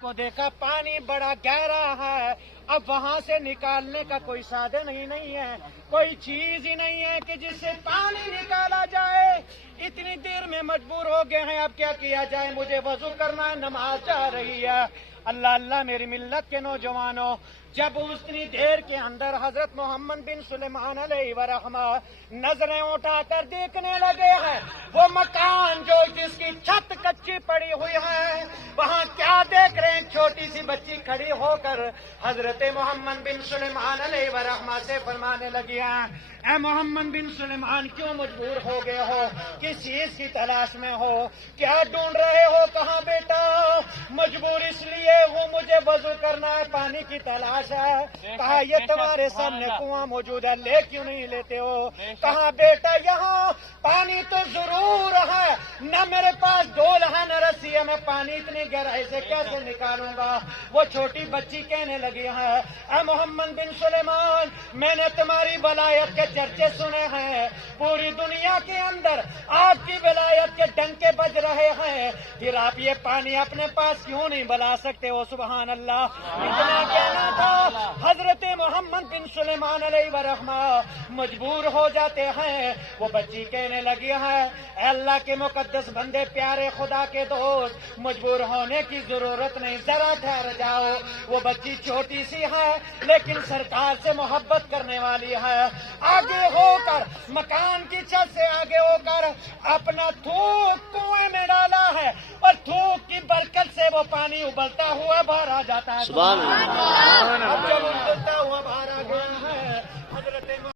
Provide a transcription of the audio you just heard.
को देखा पानी बड़ा गहरा है, अब वहाँ से निकालने का कोई साधन ही नहीं है, कोई चीज ही नहीं है कि जिससे पानी निकाला जाए। इतनी देर में मजबूर हो गए हैं, अब क्या किया जाए, मुझे वजू करना है, नमाज आ रही है। अल्लाह अल्लाह मेरी मिल्लत के नौजवानों, जब उतनी देर के अंदर हजरत मोहम्मद बिन सुलेमान अलैहिर्रहमा नजरें उठाकर देखने लगे हैं, वो मकान जो जिसकी छत कच्ची पड़ी हुई है, वहाँ क्या देख रहे हैं, छोटी सी बच्ची खड़ी होकर हजरत मोहम्मद बिन सुलेमान अलैहिर्रहमा से फरमाने लगी हैं, ए मोहम्मद बिन सुलेमान क्यों मजबूर हो गए हो, किस चीज की तलाश में हो, क्या ढूंढ रहे हो, कहाँ बेटा? मजबूर इसलिए हूँ, मुझे वजू करना है, पानी की तलाश है। कहा ये तुम्हारे सामने कुआं मौजूद है, ले क्यों नहीं लेते हो? कहा बेटा यहाँ पानी तो जरूर है, न मेरे पास डोल है न रस्सी है, मैं पानी इतनी गहराई से कैसे निकालूंगा? वो छोटी बच्ची कहने लगी है, ए मोहम्मद बिन सुलेमान, मैंने तुम्हारी वलायत के चर्चे सुने हैं, पूरी दुनिया के अंदर आपकी विलायत के डंके बज रहे हैं, फिर आप ये पानी अपने पास क्यों नहीं बना सकते हो? सुभान अल्लाह। इतना कहना था, हजरत मोहम्मद बिन सुलेमान अलैहिर्रहमा मजबूर हो जाते हैं। वो बच्ची कहने लगी है, अल्लाह के मुकद्दस बंदे, प्यारे खुदा के दोस्त, मजबूर होने की जरूरत नहीं, जरा ठहर जाओ। वो बच्ची छोटी सी है लेकिन सरकार से मोहब्बत करने वाली है। आगे होकर मकान की छत से आगे होकर अपना थूक कुएं में डाला है और थूक की बरकत से वो पानी उबलता हुआ बाहर आ जाता है। सुभान अल्लाह। अब जब उबलता हुआ बाहर आ गया है,